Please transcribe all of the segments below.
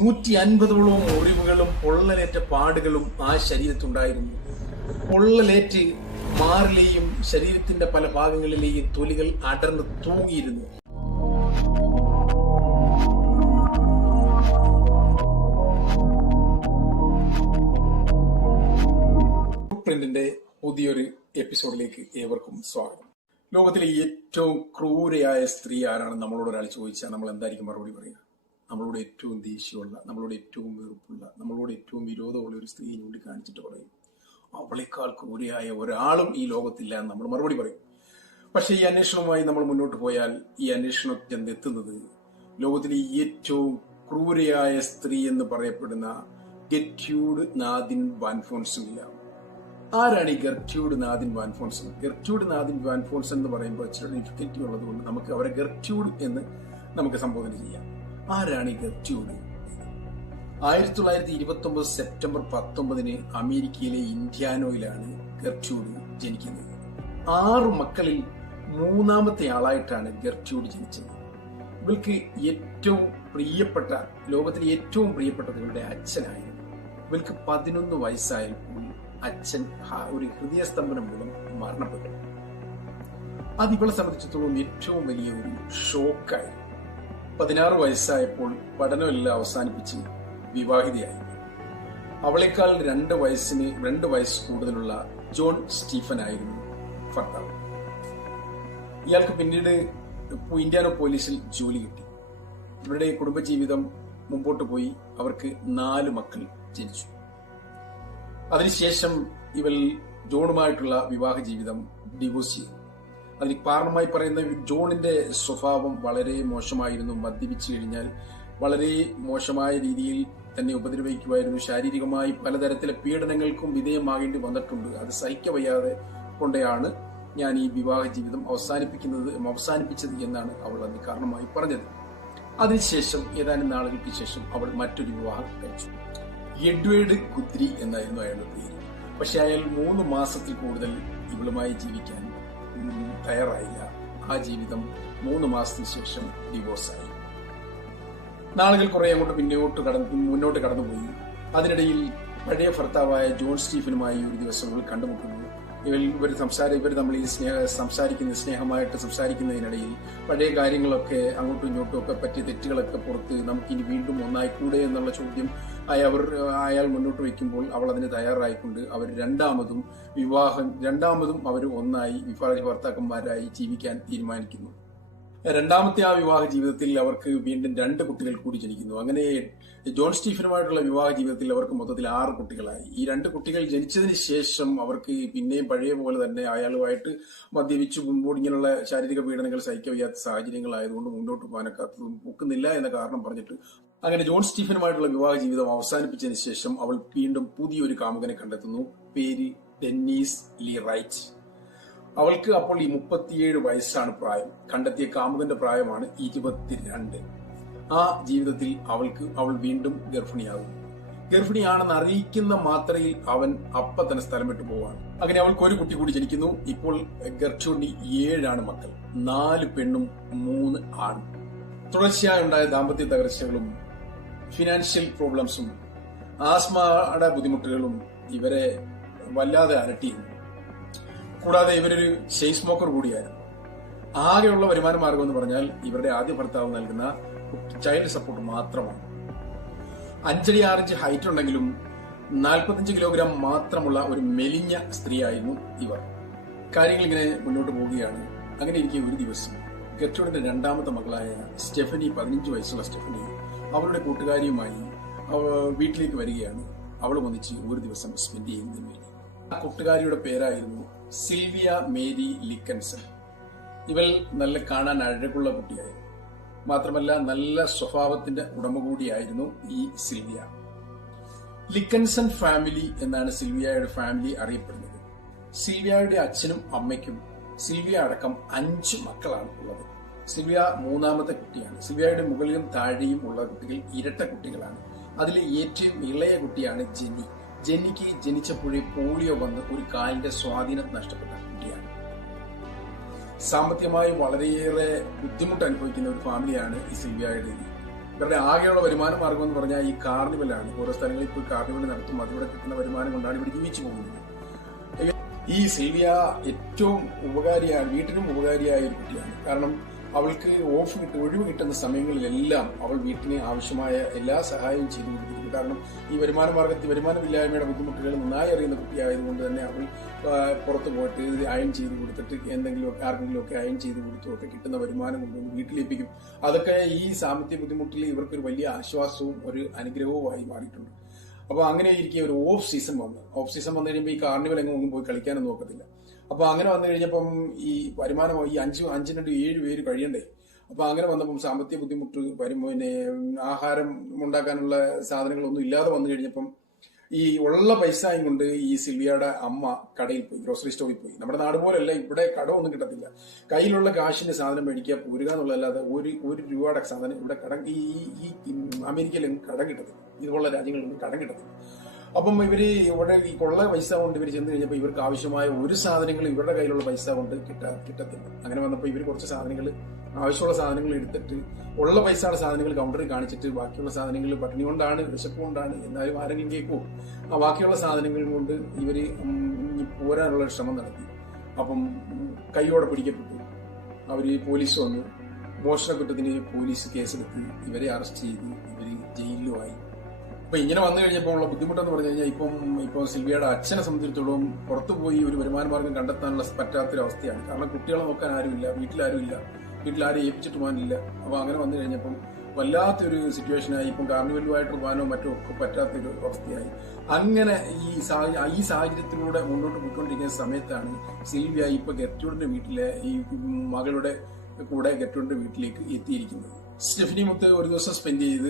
150ഓളം മുറിവുകളും പൊള്ളലേറ്റ പാടുകളും ആ ശരീരത്തുണ്ടായിരുന്നു. പൊള്ളലേറ്റ് മാറിലെയും ശരീരത്തിന്റെ പല ഭാഗങ്ങളിലെയും തൊലികൾ അടർന്ന് തൂങ്ങിയിരുന്നു. പ്രിന്റിന്റെ പുതിയൊരു എപ്പിസോഡിലേക്ക് ഏവർക്കും സ്വാഗതം. ലോകത്തിലെ ഏറ്റവും ക്രൂരയായ സ്ത്രീ ആരാണെന്ന് നമ്മളോട് ഒരാൾ ചോദിച്ചാൽ നമ്മൾ എന്തായിരിക്കും മറുപടി പറയുക? നമ്മളോട് ഏറ്റവും ദേഷ്യമുള്ള, നമ്മളോട് ഏറ്റവും വെറുപ്പുള്ള, നമ്മളോട് ഏറ്റവും വിരോധമുള്ള ഒരു സ്ത്രീയെ ചൂണ്ടിക്കാണിച്ചിട്ട് പറയും, അവളെക്കാൾ ക്രൂരയായ ഒരാളും ഈ ലോകത്തില്ല എന്ന് നമ്മൾ മറുപടി പറയും. പക്ഷെ ഈ അന്വേഷണവുമായി നമ്മൾ മുന്നോട്ട് പോയാൽ ഈ അന്വേഷണം ചെന്നെത്തുന്നത് ലോകത്തിലെ ഏറ്റവും ക്രൂരയായ സ്ത്രീ എന്ന് പറയപ്പെടുന്ന ഗെർട്രൂഡ് നാദിൻ വാൻ ഫോൺസണിലാണ്. ആരാണ് ഈ ഗെർട്രൂഡ് നാദിൻ വാൻ ഫോൺസൺ? ഗെർട്രൂഡ് നാദിൻ വാൻ ഫോൺസൺ എന്ന് പറയുമ്പോൾ ഇച്ചിരി ഡിഫിക്കൽറ്റി ഉള്ളതുകൊണ്ട് നമുക്ക് അവരെ ഗെർട്രൂഡ് എന്ന് നമുക്ക് സംബോധന ചെയ്യാം. ആരാണ് ഈ ഗെർട്രൂഡ്? 1929 സെപ്റ്റംബർ 19 അമേരിക്കയിലെ ഇൻഡ്യാനോയിലാണ് ഗെർട്രൂഡ് ജനിക്കുന്നത്. 6 മക്കളിൽ 3ാമത്തെ ആളായിട്ടാണ് ഗെർട്രൂഡ് ജനിച്ചത്. ഇവൾക്ക് ഏറ്റവും പ്രിയപ്പെട്ട, ലോകത്തിലെ ഏറ്റവും പ്രിയപ്പെട്ടത് ഇവളുടെ അച്ഛനായിരുന്നു. ഇവൾക്ക് 11 വയസ്സായപ്പോൾ അച്ഛൻ ഒരു ഹൃദയസ്തംഭനം മൂലം മരണപ്പെട്ടു. അത് ഇവളെ സംബന്ധിച്ചിടത്തോളം ഏറ്റവും വലിയ ഒരു ഷോക്കായിരുന്നു. 16 വയസ്സായപ്പോൾ പഠനമെല്ലാം അവസാനിപ്പിച്ച് വിവാഹിതയായി. അവളെക്കാൾ 2 വയസ്സ് കൂടുതലുള്ള ജോൺ സ്റ്റീഫൻ ആയിരുന്നു ഭർത്താവ്. ഇയാൾക്ക് പിന്നീട് ഇൻഡ്യാനോ പോലീസിൽ ജോലി കിട്ടി. ഇവരുടെ കുടുംബജീവിതം മുമ്പോട്ട് പോയി. അവർക്ക് 4 മക്കൾ ജനിച്ചു. അതിനുശേഷം ഇവൾ ജോണുമായിട്ടുള്ള വിവാഹ ജീവിതം ഡിവോഴ്സ് ചെയ്തു. അതിന് കാരണമായി പറയുന്ന ജോണിന്റെ സ്വഭാവം വളരെ മോശമായിരുന്നു. മദ്യപിച്ചു കഴിഞ്ഞാൽ വളരെ മോശമായ രീതിയിൽ തന്നെ ഉപദ്രവിക്കുമായിരുന്നു. ശാരീരികമായി പലതരത്തിലെ പീഡനങ്ങൾക്കും വിധേയമാകേണ്ടി വന്നിട്ടുണ്ട്. അത് സഹിക്കവയ്യാതെ കൊണ്ടാണ് ഞാൻ ഈ വിവാഹ ജീവിതം അവസാനിപ്പിച്ചത് എന്നാണ് അവൾ അതിന് കാരണമായി പറഞ്ഞത്. അതിനുശേഷം ഏതാനും നാളുകൾക്ക് ശേഷം അവൾ മറ്റൊരു വിവാഹം കഴിച്ചു. എഡ്വേർഡ് ഗുദ്രി എന്നായിരുന്നു അയാളുടെ പേര്. പക്ഷെ അയാൾ 3 മാസത്തിൽ കൂടുതൽ ഇവളുമായി ജീവിക്കാൻ തയ്യാറായില്ല. ആ ജീവിതം 3 മാസത്തിന് ശേഷം ഡിവോഴ്സായി. നാളുകൾ കുറെ അങ്ങോട്ട് മുന്നോട്ട് കടന്നുപോയി. അതിനിടയിൽ പഴയ ഭർത്താവായ ജോൺ സ്റ്റീഫനുമായി ഒരു ദിവസം ഇവൾ കണ്ടുമുട്ടുന്നു. ഇവർ തമ്മിൽ സ്നേഹമായിട്ട് സംസാരിക്കുന്നതിനിടയിൽ പഴയ കാര്യങ്ങളൊക്കെ അങ്ങോട്ടും ഇങ്ങോട്ടും ഒക്കെ പറ്റിയ തെറ്റുകളൊക്കെ പുറത്ത് നമുക്കിനി വീണ്ടും ഒന്നായിക്കൂടെ എന്നുള്ള ചോദ്യം അയാൾ മുന്നോട്ട് വയ്ക്കുമ്പോൾ അവൾ അതിന് തയ്യാറായിക്കൊണ്ട് അവർ രണ്ടാമതും അവർ ഒന്നായി ഭർത്താക്കന്മാരായി ജീവിക്കാൻ തീരുമാനിക്കുന്നു. രണ്ടാമത്തെ ആ വിവാഹ ജീവിതത്തിൽ അവർക്ക് വീണ്ടും 2 കുട്ടികൾ കൂടി ജനിക്കുന്നു. അങ്ങനെ ജോൺ സ്റ്റീഫനുമായിട്ടുള്ള വിവാഹ ജീവിതത്തിൽ അവർക്ക് മൊത്തത്തിൽ 6 കുട്ടികളായി. ഈ 2 കുട്ടികൾ ജനിച്ചതിന് ശേഷം അവർക്ക് പിന്നെയും പഴയ പോലെ തന്നെ അയാളുമായിട്ട് മദ്യപിച്ചു മുൻപോട്ട് ഇങ്ങനെയുള്ള ശാരീരിക പീഡനങ്ങൾ സഹിക്കവയ്യാത്ത സാഹചര്യങ്ങളായതുകൊണ്ട് മുന്നോട്ട് പോകാനൊക്കെ ഒക്കുന്നില്ല എന്ന കാരണം പറഞ്ഞിട്ട് അങ്ങനെ ജോൺ സ്റ്റീഫനുമായിട്ടുള്ള വിവാഹ ജീവിതം അവസാനിപ്പിച്ചതിന് ശേഷം അവൾ വീണ്ടും പുതിയൊരു കാമുകനെ കണ്ടെത്തുന്നു. പേര് ഡെന്നീസ് ലീ റൈറ്റ്. അവൾക്ക് അപ്പോൾ ഈ 37 വയസ്സാണ് പ്രായം. കണ്ടെത്തിയ കാമുകന്റെ പ്രായമാണ് 22. ആ ജീവിതത്തിൽ അവൾ വീണ്ടും ഗർഭിണിയാകും. ഗർഭിണിയാണെന്ന് അറിയിക്കുന്ന മാത്രയിൽ അവൻ തന്നെ സ്ഥലം വിട്ടു പോവാണ്. അങ്ങനെ അവൾക്ക് ഒരു കുട്ടി കൂടി ജനിക്കുന്നു. ഇപ്പോൾ ഗർട്രൂഡിന് 7 മക്കൾ, 4 പെണ്ണും 3 ആണും. തുടർച്ചയായി ഉണ്ടായ ദാമ്പത്യ തകർച്ചകളും ഫിനാൻഷ്യൽ പ്രോബ്ലംസും ആസ്മയുടെ ബുദ്ധിമുട്ടുകളും ഇവരെ വല്ലാതെ അലട്ടിയിരുന്നു. കൂടാതെ ഇവരൊരു ചെയിൻ സ്മോക്കർ കൂടിയായിരുന്നു. ആകെയുള്ള വരുമാന മാർഗം എന്ന് പറഞ്ഞാൽ ഇവരുടെ ആദ്യ ഭർത്താവ് നൽകുന്ന ചൈൽഡ് സപ്പോർട്ട് മാത്രമാണ്. 5 അടി 6 ഇഞ്ച് ഹൈറ്റ് ഉണ്ടെങ്കിലും 45 കിലോഗ്രാം മാത്രമുള്ള ഒരു മെലിഞ്ഞ സ്ത്രീയായിരുന്നു ഇവർ. കാര്യങ്ങൾ ഇങ്ങനെ മുന്നോട്ട് പോവുകയാണ്. അങ്ങനെ ഇരിക്കെ ഒരു ദിവസം ഗെർട്രൂഡിന്റെ 2ാമത്തെ മകളായ സ്റ്റെഫനി, 15 വയസ്സുള്ള സ്റ്റെഫനി അവളുടെ കൂട്ടുകാരിയുമായി വീട്ടിലേക്ക് വരികയാണ്. അവൾ ഒന്നിച്ച് ഒരു ദിവസം സ്പെൻഡ് ചെയ്യുന്നതിന് വേണ്ടി. ആ കൂട്ടുകാരിയുടെ പേരായിരുന്നു സിൽവിയ മേരി ലിക്കൻസൺ. ഇവൾ നല്ല കാണാൻ അഴകുള്ള കുട്ടിയായിരുന്നു. മാത്രമല്ല നല്ല സ്വഭാവത്തിന്റെ ഉടമ കൂടിയായിരുന്നു ഈ സിൽവിയ. ലിക്കൻസൺ ഫാമിലി എന്നാണ് സിൽവിയയുടെ ഫാമിലി അറിയപ്പെടുന്നത്. സിൽവിയയുടെ അച്ഛനും അമ്മയ്ക്കും സിൽവിയ അടക്കം 5 മക്കളാണ് ഉള്ളത്. സിൽവിയ 3ാമത്തെ കുട്ടിയാണ്. സിൽവിയയുടെ മുകളിലും താഴെയും ഉള്ള കുട്ടികൾ ഇരട്ട കുട്ടികളാണ്. അതിലെ ഏറ്റവും ഇളയ കുട്ടിയാണ് ജെന്നി. ജെന്നിക്ക് ജനിച്ചപ്പോഴേ പോളിയോ വന്ന് ഒരു കാലിന്റെ സ്വാധീനം നഷ്ടപ്പെട്ട കുട്ടിയാണ്. സാമ്പത്തികമായി വളരെയേറെ ബുദ്ധിമുട്ട് അനുഭവിക്കുന്ന ഒരു ഫാമിലിയാണ് ഈ സിൽവിയയുടേത്. ഇവരുടെ ആകെയുള്ള വരുമാന മാർഗം എന്ന് പറഞ്ഞാൽ ഈ കാർണിവലാണ്. ഓരോ സ്ഥലങ്ങളിൽ പോയി കാർണിവൽ നടത്തും. അതിലൂടെ കിട്ടുന്ന വരുമാനം കൊണ്ടാണ് ഇവിടെ ജീവിച്ചു പോകുന്നത്. ഈ സിൽവിയ ഏറ്റവും വീട്ടിനും ഉപകാരിയായ ഒരു കുട്ടിയാണ്. കാരണം അവൾക്ക് ഒഴിവ് കിട്ടുന്ന സമയങ്ങളിലെല്ലാം അവൾ വീട്ടിന് ആവശ്യമായ എല്ലാ സഹായവും ചെയ്തു കൊടുത്തിരിക്കും. കാരണം ഈ വരുമാനമില്ലായ്മയുടെ ബുദ്ധിമുട്ടുകൾ നന്നായി അറിയുന്ന കുട്ടിയായതുകൊണ്ട് തന്നെ അവൾ പുറത്തു പോയിട്ട് അയൺ ചെയ്ത് കൊടുത്തിട്ട് ആർക്കെങ്കിലും ഒക്കെ അയൺ ചെയ്ത് കൊടുത്തുമൊക്കെ കിട്ടുന്ന വരുമാനം കൊണ്ടുവന്ന് വീട്ടിലേപ്പിക്കും. അതൊക്കെ ഈ സാമ്പത്തിക ബുദ്ധിമുട്ടിൽ ഇവർക്കൊരു വലിയ ആശ്വാസവും ഒരു അനുഗ്രഹവുമായി മാറിയിട്ടുണ്ട്. അപ്പൊ അങ്ങനെ ഇരിക്കുക ഒരു ഓഫ് സീസൺ വന്നു കഴിയുമ്പോൾ ഈ കാർണിവൽ എങ്ങും പോയി കളിക്കാനൊന്നും നോക്കത്തില്ല. അപ്പൊ അങ്ങനെ വന്നു കഴിഞ്ഞപ്പം ഈ വരുമാനം ഈ 5 to 7 പേര് കഴിയണ്ടേ. അപ്പൊ അങ്ങനെ വന്നപ്പം സാമ്പത്തിക ബുദ്ധിമുട്ട് വരുമ്പോൾ പിന്നെ ആഹാരം ഉണ്ടാക്കാനുള്ള സാധനങ്ങളൊന്നും ഇല്ലാതെ വന്നു കഴിഞ്ഞപ്പം ഈ ഉള്ള പൈസയും കൊണ്ട് ഈ സിൽവിയയുടെ അമ്മ കടയിൽ പോയി, ഗ്രോസറി സ്റ്റോറിൽ പോയി. നമ്മുടെ നാട് പോലല്ല, ഇവിടെ കടമൊന്നും കിട്ടത്തില്ല. കയ്യിലുള്ള കാശിന്റെ സാധനം മേടിക്കുക പോരുക എന്നുള്ളതല്ലാതെ ഒരു രൂപയുടെ സാധനം ഇവിടെ ഈ അമേരിക്കയിലൊന്നും കടം കിട്ടത്തില്ല. ഇതുപോലുള്ള രാജ്യങ്ങളിലൊന്നും കടം കിട്ടത്തില്ല. അപ്പം ഇവര് ഇവിടെ ഈ കൊള്ള പൈസ കൊണ്ട് ഇവർ ചെന്ന് കഴിഞ്ഞപ്പോൾ ഇവർക്ക് ആവശ്യമായ ഒരു സാധനങ്ങൾ ഇവരുടെ കയ്യിലുള്ള പൈസ കൊണ്ട് കിട്ടത്തില്ല. അങ്ങനെ വന്നപ്പോൾ ഇവർ കുറച്ച് സാധനങ്ങൾ, ആവശ്യമുള്ള സാധനങ്ങൾ എടുത്തിട്ട് ഉള്ള പൈസയുടെ സാധനങ്ങൾ കൗണ്ടറിൽ കാണിച്ചിട്ട് ബാക്കിയുള്ള സാധനങ്ങൾ പട്ടിണി കൊണ്ടാണ്, വിശപ്പ് കൊണ്ടാണ്, എന്നാലും ആരെങ്കിലും കേൾക്കുമോ, ആ ബാക്കിയുള്ള സാധനങ്ങൾ കൊണ്ട് ഇവര് പോരാനുള്ള ശ്രമം നടത്തി. അപ്പം കൈയോടെ പിടിക്കപ്പെട്ടു. അവര് പോലീസ് വന്നു. മോഷണക്കുറ്റത്തിന് പോലീസ് കേസെടുത്ത് ഇവരെ അറസ്റ്റ് ചെയ്ത് ഇവര് ജയിലിലുമായി. അപ്പൊ ഇങ്ങനെ വന്നു കഴിഞ്ഞപ്പോൾ ഉള്ള ബുദ്ധിമുട്ടെന്ന് പറഞ്ഞു കഴിഞ്ഞാൽ ഇപ്പം സിൽവിയയുടെ അച്ഛനെ സംബന്ധിച്ചിടത്തോളം പുറത്തുപോയി ഒരു വരുമാന മാർഗം കണ്ടെത്താനുള്ള പറ്റാത്തൊരവസ്ഥയാണ്. കാരണം കുട്ടികളെ നോക്കാൻ ആരുമില്ല, വീട്ടിലാരും ഏൽപ്പിച്ചിട്ട് പോകാനില്ല. അപ്പൊ അങ്ങനെ വന്നു കഴിഞ്ഞപ്പം വല്ലാത്തൊരു സിറ്റുവേഷനായി. ഇപ്പം കാർണിവലുമായിട്ട് പോകാനോ മറ്റോ ഒക്കെ പറ്റാത്തൊരു അവസ്ഥയായി. അങ്ങനെ ഈ സാഹചര്യത്തിലൂടെ മുന്നോട്ട് പോയിക്കൊണ്ടിരിക്കുന്ന സമയത്താണ് സിൽവിയ ഇപ്പൊ ഗെർട്രൂഡിന്റെ വീട്ടിലെ ഈ മകളുടെ കൂടെ ഗെർട്രൂഡിന്റെ വീട്ടിലേക്ക് എത്തിയിരിക്കുന്നത്. സ്റ്റെഫിനി മൊത്ത് ഒരു ദിവസം സ്പെൻഡ് ചെയ്ത്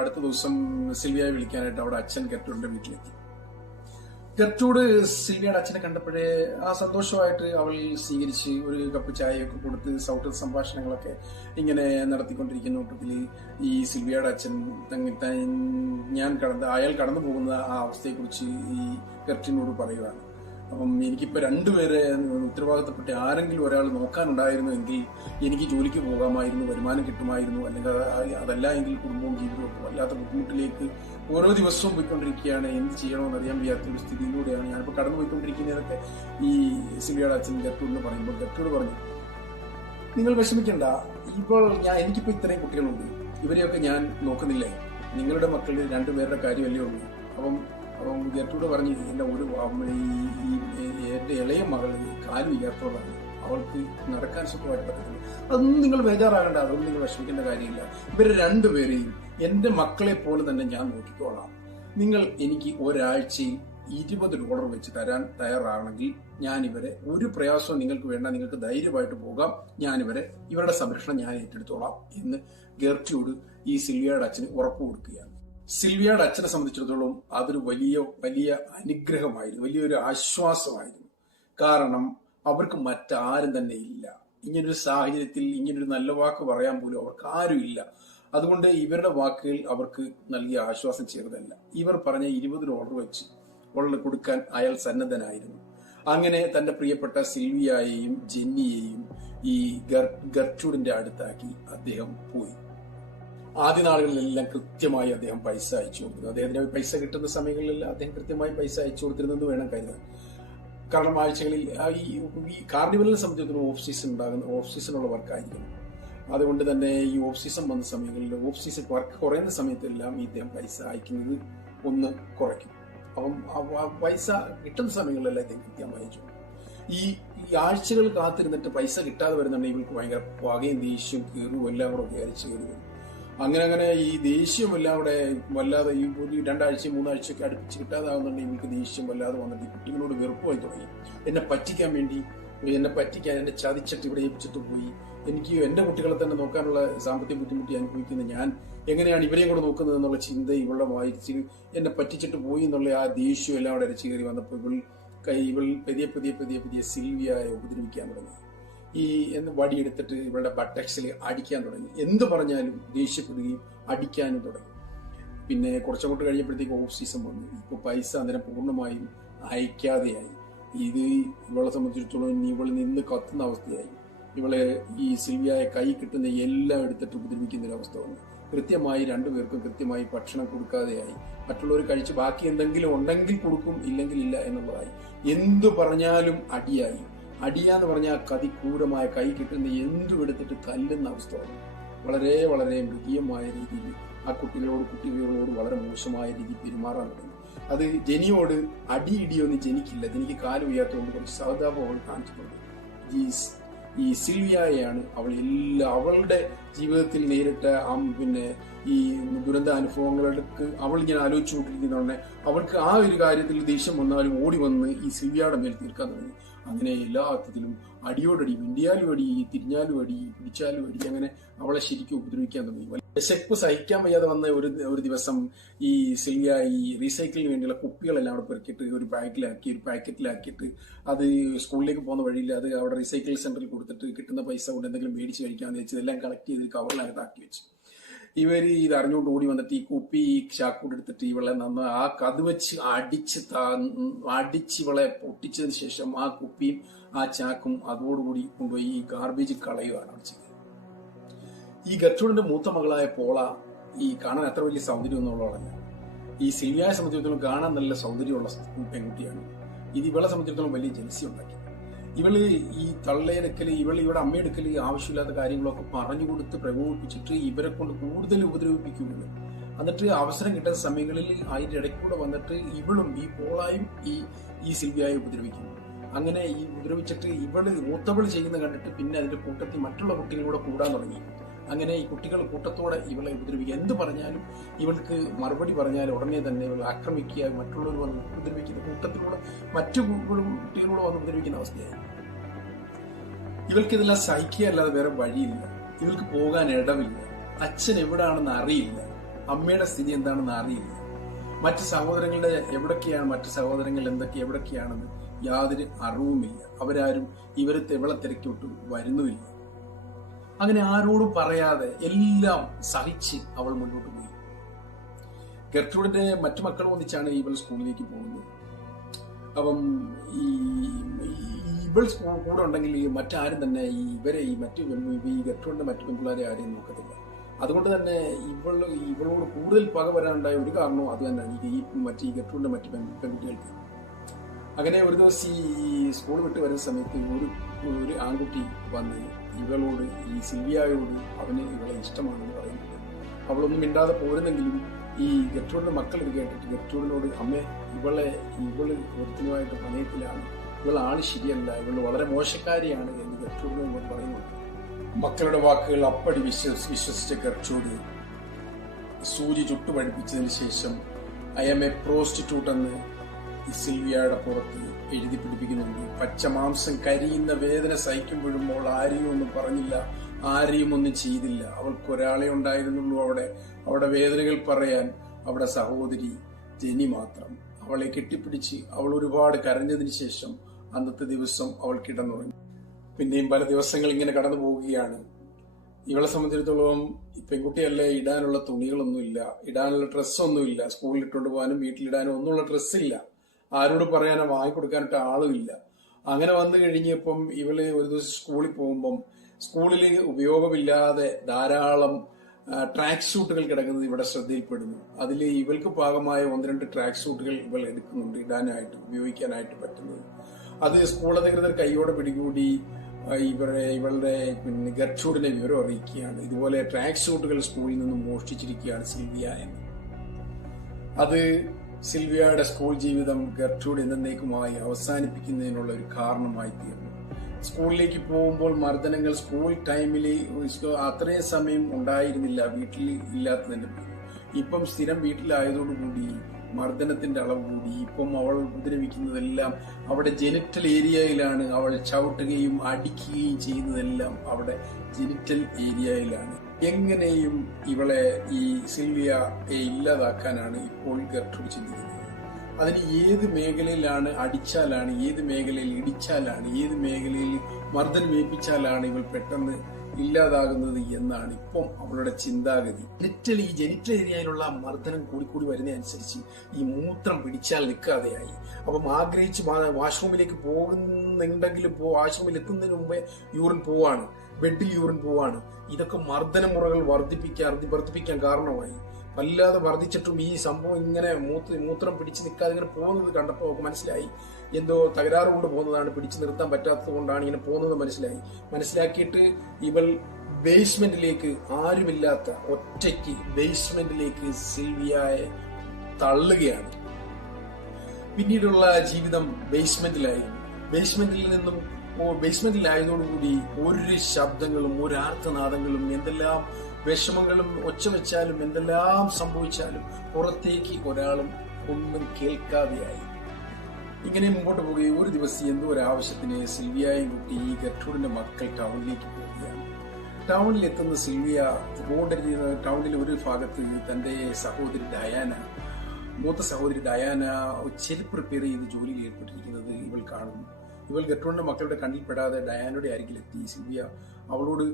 അടുത്ത ദിവസം സിൽവിയയെ വിളിക്കാനായിട്ട് അവിടെ അച്ഛൻ ഗെർട്രൂഡിന്റെ വീട്ടിലെത്തി. ഗെർട്രൂഡ് സിൽവിയയുടെ അച്ഛനെ കണ്ടപ്പോഴേ ആ സന്തോഷമായിട്ട് അവൾ സ്വീകരിച്ച് ഒരു കപ്പ് ചായയൊക്കെ കൊടുത്ത് സൗഹൃദ സംഭാഷണങ്ങളൊക്കെ ഇങ്ങനെ നടത്തിക്കൊണ്ടിരിക്കുന്ന കൂട്ടത്തിൽ ഈ സിൽവിയയുടെ അച്ഛൻ അയാൾ കടന്നു പോകുന്ന ആ അവസ്ഥയെക്കുറിച്ച് ഈ ഗെർട്രൂഡിനോട് പറയുകയാണ്. അപ്പം എനിക്കിപ്പോ രണ്ടുപേരെ ഉത്തരവാദിത്തപ്പെട്ട ആരെങ്കിലും ഒരാൾ നോക്കാനുണ്ടായിരുന്നു എങ്കിൽ എനിക്ക് ജോലിക്ക് പോകാമായിരുന്നു, വരുമാനം കിട്ടുമായിരുന്നു. അല്ലെങ്കിൽ അതല്ല എങ്കിൽ കുടുംബവും ജീവിതവും വല്ലാത്ത ബുദ്ധിമുട്ടിലേക്ക് ഓരോ ദിവസവും പോയിക്കൊണ്ടിരിക്കുകയാണ്. എന്ത് ചെയ്യണമെന്ന് അറിയാൻ വയ്യാത്ത ഒരു സ്ഥിതിയിലൂടെയാണ് ഞാനിപ്പോൾ കടന്നു പോയിക്കൊണ്ടിരിക്കുന്നതൊക്കെ ഈ സിൽവിയയുടെ അച്ഛൻ ഗെർട്രൂഡിന് പറയുമ്പോൾ ഗെർട്രൂഡ് പറഞ്ഞു, നിങ്ങൾ വിഷമിക്കണ്ട, എനിക്കിപ്പോ ഇത്രയും കുട്ടികളുണ്ട്, ഇവരെയൊക്കെ ഞാൻ നോക്കുന്നില്ലേ, നിങ്ങളുടെ മക്കളിൽ രണ്ടുപേരുടെ കാര്യമല്ലേ ഉള്ളൂ. അപ്പം ഗെർട്രൂഡ് പറഞ്ഞു, എന്റെ എന്റെ ഇളയ മകൾ കാലും ഇല്ലാത്തവളാണ്, അവൾക്ക് നടക്കാൻ സുഖമായിട്ട് പറ്റത്തില്ല. അതൊന്നും നിങ്ങൾ ബേജാറാകണ്ട, അതൊന്നും നിങ്ങൾ വിഷമിക്കേണ്ട കാര്യമില്ല. ഇവരെ രണ്ടുപേരെയും എന്റെ മക്കളെ പോലെ തന്നെ ഞാൻ നോക്കിക്കോളാം. നിങ്ങൾ എനിക്ക് ഒരാഴ്ചയിൽ $20 വെച്ച് തരാൻ തയ്യാറാണെങ്കിൽ ഞാനിവരെ, ഒരു പ്രയാസവും നിങ്ങൾക്ക് വേണ്ട, നിങ്ങൾക്ക് ധൈര്യമായിട്ട് പോകാം, ഇവരുടെ സംരക്ഷണം ഞാൻ ഏറ്റെടുത്തോളാം എന്ന് ഗെർട്രൂഡ് ഈ സിൽവിയയുടെ അച്ഛന് ഉറപ്പ് കൊടുക്കുകയാണ്. സിൽവിയയുടെ അച്ഛനെ സംബന്ധിച്ചിടത്തോളം അതൊരു വലിയ അനുഗ്രഹമായിരുന്നു, വലിയൊരു ആശ്വാസമായിരുന്നു. കാരണം അവർക്ക് മറ്റാരും തന്നെ ഇല്ല. ഇങ്ങനൊരു സാഹചര്യത്തിൽ ഇങ്ങനൊരു നല്ല വാക്ക് പറയാൻ പോലും അവർക്ക് ആരുമില്ല. അതുകൊണ്ട് ഇവരുടെ വാക്കുകൾ അവർക്ക് നൽകിയ ആശ്വാസം ചെറുതല്ല. ഇവർ പറഞ്ഞ $20 വെച്ച് കൊടുക്കാൻ അയാൾ സന്നദ്ധനായിരുന്നു. അങ്ങനെ തന്റെ പ്രിയപ്പെട്ട സിൽവിയയെയും ജെന്നിയെയും ഈ ഗെർട്രൂഡിന്റെ അടുത്താക്കി അദ്ദേഹം പോയി. ആദ്യ നാളുകളിലെല്ലാം കൃത്യമായി അദ്ദേഹം പൈസ അയച്ചു കൊടുത്തു. അദ്ദേഹത്തിന് പൈസ കിട്ടുന്ന സമയങ്ങളിലെല്ലാം അദ്ദേഹം കൃത്യമായി പൈസ അയച്ചു കൊടുത്തിരുന്നെന്ന് വേണം കരുതാൻ. കാരണം ആഴ്ചകളിൽ ഈ കാർണിവലിനെ സംബന്ധിച്ചിടത്തോളം ഓഫ് സീസണുള്ള വർക്കായിരിക്കും. അതുകൊണ്ട് തന്നെ ഈ ഓഫ് സീസൺ വന്ന സമയങ്ങളിൽ ഓഫ് സീസൺ വർക്ക് കുറയുന്ന സമയത്തെല്ലാം ഇദ്ദേഹം പൈസ അയക്കുന്നത് ഒന്ന് കുറയ്ക്കും. അപ്പം പൈസ കിട്ടുന്ന സമയങ്ങളിലെല്ലാം ഇദ്ദേഹം കൃത്യമായി അയച്ചു. ഈ ആഴ്ചകൾ കാത്തിരുന്നിട്ട് പൈസ കിട്ടാതെ വരുന്നുണ്ടെങ്കിൽ ഇവർക്ക് ഭയങ്കര പകയും ദേഷ്യവും കീറും എല്ലാം കൂടെ വിചാരിച്ച് കയറി വരും. അങ്ങനെ ഈ ദേഷ്യം എല്ലാം കൂടെ വല്ലാതെ ഈ 2 ആഴ്ച 3 ആഴ്ചയൊക്കെ അടുപ്പിച്ച് കിട്ടാതാകുന്നുണ്ടെങ്കിൽ ഇവർക്ക് ദേഷ്യം വല്ലാതെ വന്നിട്ട് ഈ കുട്ടികളോട് വെറുപ്പായി തുടങ്ങി. എന്നെ പറ്റിക്കാൻ, എന്നെ ചതിച്ചിട്ട് ഇവിടെ ഏൽപ്പിച്ചിട്ട് പോയി. എനിക്ക് എന്റെ കുട്ടികളെ തന്നെ നോക്കാനുള്ള സാമ്പത്തിക ബുദ്ധിമുട്ടി അനുഭവിക്കുന്ന ഞാൻ എങ്ങനെയാണ് ഇവരെയും കൂടെ നോക്കുന്നത് എന്നുള്ള ചിന്ത ഇവളുടെ വായിച്ച് എന്നെ പറ്റിച്ചിട്ട് പോയി എന്നുള്ള ആ ദേഷ്യം എല്ലാം കൂടെ അരച്ചു കയറി വന്നപ്പോൾ ഇവൾ പതിയെ സിൽവിയയെ ഉപദ്രവിക്കാൻ തുടങ്ങി. വടിയെടുത്തിട്ട് ഇവളുടെ ബട്ടക്സിൽ അടിക്കാൻ തുടങ്ങി. എന്ത് പറഞ്ഞാലും ദേഷ്യപ്പെടുകയും അടിക്കാനും തുടങ്ങി. പിന്നെ കുറച്ചങ്ങോട്ട് കഴിഞ്ഞപ്പോഴത്തേക്ക് ഓഫ് സീസൺ വന്നു. ഇപ്പൊ പൈസ അന്നേരം പൂർണ്ണമായും അയക്കാതെയായി. ഇവളെ സംബന്ധിച്ചിടത്തോളം ഇവൾ നിന്ന് കത്തുന്ന അവസ്ഥയായി. ഇവളെ ഈ സിൽവിയയെ കൈ കിട്ടുന്ന എല്ലാം എടുത്തിട്ട് ഉപദ്രവിക്കുന്ന ഒരു അവസ്ഥ വന്നു. കൃത്യമായി രണ്ടുപേർക്കും കൃത്യമായി ഭക്ഷണം കൊടുക്കാതെയായി. മറ്റുള്ളവർ കഴിച്ച് ബാക്കി എന്തെങ്കിലും ഉണ്ടെങ്കിൽ കൊടുക്കും, ഇല്ലെങ്കിൽ ഇല്ല എന്നുള്ളതായി. എന്തു പറഞ്ഞാലും അടിയായി. അടിയാന്ന് പറഞ്ഞാൽ ക്രൂരമായ കൈ കിട്ടുന്ന എന്തും എടുത്തിട്ട് തല്ലുന്ന അവസ്ഥ വന്നു. വളരെ വളരെ മൃഗീയമായ രീതിയിൽ ആ കുട്ടികളോട് വളരെ മോശമായ രീതിയിൽ പെരുമാറാൻ തുടങ്ങി. അത് ജെനിയോട് അടിയിടിയൊന്നും ജനിക്കില്ല. ജനിക്ക് കാല് വയ്യാത്തതുകൊണ്ട് കുറച്ച് സഹതാപം അവൾ കാണിച്ചിട്ടുണ്ട്. ഈ സിൽവിയയാണ് അവളുടെ ജീവിതത്തിൽ നേരിട്ട ഈ ദുരന്ത അനുഭവങ്ങൾക്ക് അവൾ ഇങ്ങനെ ആലോചിച്ചു കൊണ്ടിരിക്കുന്നതുകൊണ്ട് അവൾക്ക് ആ ഒരു കാര്യത്തിൽ ദേഷ്യം വന്നാലും ഓടി വന്ന് ഈ സിൽവിയയുടെ മേൽ തീർക്കാൻ തുടങ്ങി. അങ്ങനെ എല്ലാ അർത്ഥത്തിലും അടിയോടടി, മിണ്ടിയാലും അടി, തിരിഞ്ഞാലും അടി, പിടിച്ചാലും അടി, അങ്ങനെ അവളെ ശരിക്കും ഉപദ്രവിക്കാൻ തുടങ്ങി. വിശപ്പ് സഹിക്കാൻ വയ്യാതെ വന്ന ഒരു ദിവസം ഈ സിൽവിയ ഈ റീസൈക്കിളിന് വേണ്ടിയുള്ള കുപ്പികളെല്ലാം അവിടെ പെറുക്കിയിട്ട് ഒരു പാക്കറ്റിലാക്കിയിട്ട് അത് സ്കൂളിലേക്ക് പോകുന്ന വഴിയിൽ അത് അവിടെ റീസൈക്കിൾ സെന്ററിൽ കൊടുത്തിട്ട് കിട്ടുന്ന പൈസ കൊണ്ട് എന്തെങ്കിലും മേടിച്ച് കഴിക്കാന്ന് വെച്ച് ഇതെല്ലാം കളക്ട് ചെയ്ത് കവറിനകത്താക്കി വെച്ചു. ഇവര് ഇത് അറിഞ്ഞുകൊണ്ട് ഓടി വന്നിട്ട് ഈ കുപ്പി ചാക്കൂടെ എടുത്തിട്ട് ഇവളെ അത് വെച്ച് അടിച്ച് ഇവളെ പൊട്ടിച്ചതിന് ശേഷം ആ കുപ്പിയും ആ ചാക്കും അതോടുകൂടി കൊണ്ടുപോയി ഈ ഗാർബേജ് കളയുകയാണ് ചെയ്തത്. ഈ ഗർട്രൂഡിന്റെ മൂത്ത മകളായ പോള ഈ കാണാൻ അത്ര വലിയ സൗന്ദര്യം എന്നുള്ളതല്ല. ഈ സിൽവിയയെ സംബന്ധിച്ചിടത്തോളം കാണാൻ നല്ല സൗന്ദര്യമുള്ള പെൺകുട്ടിയാണ്. ഇത് ഇവളെ സംബന്ധിച്ചിടത്തോളം വലിയ ജലസി ഉണ്ടാക്കി. ഇവള് ഈ തള്ളയെടുക്കല്, ഇവിടെ അമ്മയെടുക്കല്, ആവശ്യമില്ലാത്ത കാര്യങ്ങളൊക്കെ പറഞ്ഞു കൊടുത്ത് പ്രകോപിപ്പിച്ചിട്ട് ഇവരെ കൊണ്ട് കൂടുതൽ ഉപദ്രവിപ്പിക്കുകയുള്ളൂ. എന്നിട്ട് അവസരം കിട്ടുന്ന സമയങ്ങളിൽ അതിന്റെ ഇടയ്ക്കൂടെ വന്നിട്ട് ഇവളും ഈ പോളായും ഈ സിൽവിയയെ ഉപദ്രവിക്കുന്നു. അങ്ങനെ ഈ ഉപദ്രവിച്ചിട്ട് മൂത്തവള് ചെയ്യുന്ന കണ്ടിട്ട് പിന്നെ അതിന്റെ കൂട്ടത്തിൽ മറ്റുള്ള കുട്ടികളൂടെ കൂടാൻ തുടങ്ങി. അങ്ങനെ ഈ കുട്ടികൾ കൂട്ടത്തോടെ ഇവളെ ഉപദ്രവിക്കുക. എന്ത് പറഞ്ഞാലും ഇവൾക്ക് മറുപടി പറഞ്ഞാൽ ഉടനെ തന്നെ ഇവൾ ആക്രമിക്കുക, മറ്റുള്ളവർ വന്ന് ഉപദ്രവിക്കുന്ന കൂട്ടത്തിലൂടെ മറ്റു കുട്ടികളോട് വന്ന് ഉപദ്രവിക്കുന്ന അവസ്ഥയായി. ഇവൾക്ക് ഇതെല്ലാം സഹിക്കുക അല്ലാതെ വേറെ വഴിയില്ല. ഇവൾക്ക് പോകാൻ ഇടമില്ല. അച്ഛൻ എവിടാണെന്ന് അറിയില്ല, അമ്മയുടെ സ്ഥിതി എന്താണെന്ന് അറിയില്ല, മറ്റു സഹോദരങ്ങളുടെ മറ്റു സഹോദരങ്ങൾ എവിടൊക്കെയാണെന്ന് യാതൊരു അറിവുമില്ല. അവരാരും ഇവളെ തിരക്കിട്ട് വരുന്നുമില്ല. അങ്ങനെ ആരോടും പറയാതെ എല്ലാം സഹിച്ച് അവൾ മുന്നോട്ട് പോയി. ഗർട്രൂഡിന്റെ മറ്റു മക്കളും ഒന്നിച്ചാണ് ഇവൾ സ്കൂളിലേക്ക് പോകുന്നത്. അപ്പം ഇവൾ കൂടെ ഉണ്ടെങ്കിൽ മറ്റാരും തന്നെ ഈ ഗർട്രൂഡിന്റെ മറ്റു പെൺപിള്ളേരെ ആരെയും നോക്കത്തില്ല. അതുകൊണ്ട് തന്നെ ഇവളോട് കൂടുതൽ പക വരാനുണ്ടായ ഒരു കാരണവും അത് തന്നെയാണ് ഈ ഗർട്രൂഡിന്റെ മറ്റു പെൺകുട്ടികൾക്ക്. അങ്ങനെ ഒരു ദിവസം ഈ സ്കൂൾ വിട്ട് വരുന്ന സമയത്ത് ഒരു ആൺകുട്ടി വന്ന് ഇവളോട്, ഈ സിൽവിയയോട് അവന് ഇവളെ ഇഷ്ടമാണെന്ന് പറയുന്നുണ്ട്. അവളൊന്നും മിണ്ടാതെ പോരുന്നെങ്കിലും ഈ ഗർട്രൂഡിന്റെ മക്കൾ ഇത് കേട്ടിട്ട് ഗർട്രൂഡിനോട്, അമ്മേ ഇവള് ഒരുത്തിനുമായിട്ട് പ്രണയത്തിലാണ്, ഇവളാണ് ശരിയല്ല, ഇവള് വളരെ മോശക്കാരിയാണ് എന്ന് ഗർട്രൂഡിനോട് പറയുന്നുണ്ട്. മക്കളുടെ വാക്കുകൾ അപ്പടി വിശ്വസിച്ച ഗർട്രൂഡ് സൂചി ചുട്ടുപഴിപ്പിച്ചതിന് ശേഷം ഐ ആം എ പ്രോസ്റ്റിറ്റ്യൂട്ട് എന്ന് സിൽവിയയുടെ പുറത്ത് എഴുതി പിടിപ്പിക്കുന്നുണ്ട്. പച്ചമാംസം കരിയുന്ന വേദന സഹിക്കുമ്പോഴും അവൾ ആരെയും ഒന്നും പറഞ്ഞില്ല, ആരെയും ഒന്നും ചെയ്തില്ല. അവൾക്കൊരാളെ ഉണ്ടായിരുന്നുള്ളൂ അവിടെ വേദനകൾ പറയാൻ, അവിടെ സഹോദരി ജെനി മാത്രം. അവളെ കെട്ടിപ്പിടിച്ച് അവൾ ഒരുപാട് കരഞ്ഞതിന് ശേഷം അന്നത്തെ ദിവസം അവൾ കിടന്നുറങ്ങി. പിന്നെയും പല ദിവസങ്ങൾ ഇങ്ങനെ കടന്നു പോവുകയാണ്. ഇവളെ സംബന്ധിച്ചിടത്തോളം പെൺകുട്ടിയല്ലേ, ഇടാനുള്ള തുണികളൊന്നുമില്ല, ഇടാനുള്ള ഡ്രസ്സൊന്നുമില്ല, സ്കൂളിൽ ഇട്ടുകൊണ്ട് പോകാനും വീട്ടിലിടാനും ഒന്നുമുള്ള ഡ്രസ്സില്ല, ആരോട് പറയാനോ വാങ്ങിക്കൊടുക്കാനിട്ട് ആളുമില്ല. അങ്ങനെ വന്നു കഴിഞ്ഞപ്പം ഇവള് ഒരു ദിവസം സ്കൂളിൽ പോകുമ്പം സ്കൂളിൽ ഉപയോഗമില്ലാതെ ധാരാളം ട്രാക്ക് സൂട്ടുകൾ കിടക്കുന്നത് ഇവിടെ ശ്രദ്ധയിൽപ്പെടുന്നു. അതിൽ ഇവൾക്ക് പാകമായ 1-2 ട്രാക്ക് സൂട്ടുകൾ ഇവൾ എടുക്കുന്നുണ്ട്, ഇടാനായിട്ട് ഉപയോഗിക്കാനായിട്ട് പറ്റുന്നത്. അത് സ്കൂൾ അധികൃതർ കൈയോടെ പിടികൂടി ഇവളുടെ ഗർട്രൂഡിനെ വിവരം അറിയിക്കുകയാണ്. ഇതുപോലെ ട്രാക്ക് സൂട്ടുകൾ സ്കൂളിൽ നിന്നും മോഷ്ടിച്ചിരിക്കുകയാണ് സിൽവിയ എന്ന്. അത് സിൽവിയയുടെ സ്കൂൾ ജീവിതം ഗർട്രൂഡ് എന്നേക്കുമായി അവസാനിപ്പിക്കുന്നതിനുള്ള ഒരു കാരണമായി തീർന്നു. സ്കൂളിലേക്ക് പോകുമ്പോൾ മർദ്ദനങ്ങൾ സ്കൂൾ ടൈമിൽ അത്രയും സമയം ഉണ്ടായിരുന്നില്ല, വീട്ടിൽ ഇല്ലാത്തതിന്റെ പേരിൽ. ഇപ്പം സ്ഥിരം വീട്ടിലായതോടുകൂടി മർദ്ദനത്തിന്റെ അളവ് കൂടി. ഇപ്പം അവൾ ഉപദ്രവിക്കുന്നതെല്ലാം അവിടെ ജെനിറ്റൽ ഏരിയയിലാണ്. അവൾ ചവിട്ടുകയും അടിക്കുകയും ചെയ്യുന്നതെല്ലാം അവിടെ ജെനിറ്റൽ ഏരിയയിലാണ്. എങ്ങനെയും ഇവളെ ഈ സിൽവിയയെ ഇല്ലാതാക്കാനാണ് ഇപ്പോൾ ഗർട്രൂഡ് ചിന്തിക്കുന്നത്. അതിന് ഏത് മേഖലയിലാണ് അടിച്ചാലാണ്, ഏത് മേഖലയിൽ ഇടിച്ചാലാണ്, ഏത് മേഖലയിൽ മർദ്ദനമേൽപ്പിച്ചാലാണ് ഇവൾ പെട്ടെന്ന് ഇല്ലാതാകുന്നത് എന്നാണ് ഇപ്പം അവളുടെ ചിന്താഗതി. ജെനിറ്റൽ ഏരിയയിലുള്ള മർദ്ദനം കൂടിക്കൂടി വരുന്നതനുസരിച്ച് ഈ മൂത്രം പിടിച്ചാൽ നിൽക്കാതെയായി. അപ്പം ആഗ്രഹിച്ച് വാഷ്റൂമിലേക്ക് പോകുന്നുണ്ടെങ്കിലും വാഷ്റൂമിൽ എത്തുന്നതിന് മുമ്പേ യൂറിൻ പോവാണ്. ബെഡിൽ യൂറിൻ പോവാണ്. ഇതൊക്കെ മർദ്ദനമുറകൾ വർദ്ധിപ്പിക്കാൻ കാരണമായി. വല്ലാതെ വർദ്ധിച്ചിട്ടും ഈ സംഭവം ഇങ്ങനെ മൂത്രം പിടിച്ചു നിൽക്കാതെ ഇങ്ങനെ പോകുന്നത് കണ്ടപ്പോൾ മനസ്സിലായി എന്തോ തകരാറ് കൊണ്ട് പോകുന്നതാണ്, പിടിച്ചു നിർത്താൻ പറ്റാത്തത് കൊണ്ടാണ് ഇങ്ങനെ പോകുന്നത് മനസ്സിലാക്കിയിട്ട് ഇവൾ ബേസ്മെന്റിലേക്ക്, ആരുമില്ലാത്ത ഒറ്റയ്ക്ക് ബേസ്മെന്റിലേക്ക് സിൽവിയയെ തള്ളുകയാണ്. പിന്നീടുള്ള ജീവിതം ബേസ്മെന്റിലായതോടുകൂടി ഒരു ശബ്ദങ്ങളും ഒരു ആർത്തനാദങ്ങളും എന്തെല്ലാം വിഷമങ്ങളും ഒച്ച വെച്ചാലും എന്തെല്ലാം സംഭവിച്ചാലും പുറത്തേക്ക് ഒരാളും ഒന്നും കേൾക്കാതെയായി. ഇങ്ങനെ മുമ്പോട്ട് പോവുകയും ഒരു ദിവസം എന്തോ ഒരു ആവശ്യത്തിന് സിൽവിയയും കുട്ടി ഈ ഗർട്രൂഡിന്റെ മക്കൾ ടൗണിലേക്ക് പോവുകയാണ്. ടൗണിൽ എത്തുന്ന സിൽവിയ ടൗണിലെ ഒരു ഭാഗത്ത് തന്റെ മൂത്ത സഹോദരി ഡയാന ചെരുപ്പ് റിപ്പയർ ചെയ്ത് ജോലിയിൽ ഏർപ്പെട്ടിരിക്കുന്നത് ഇവൾ കാണുന്നു. ഇവൾ ഗർട്രൂഡിന്റെ മക്കളുടെ കണ്ണിൽപ്പെടാതെ ഡയാനയുടെ അരികിലെത്തി സിൽവിയ അവളോട്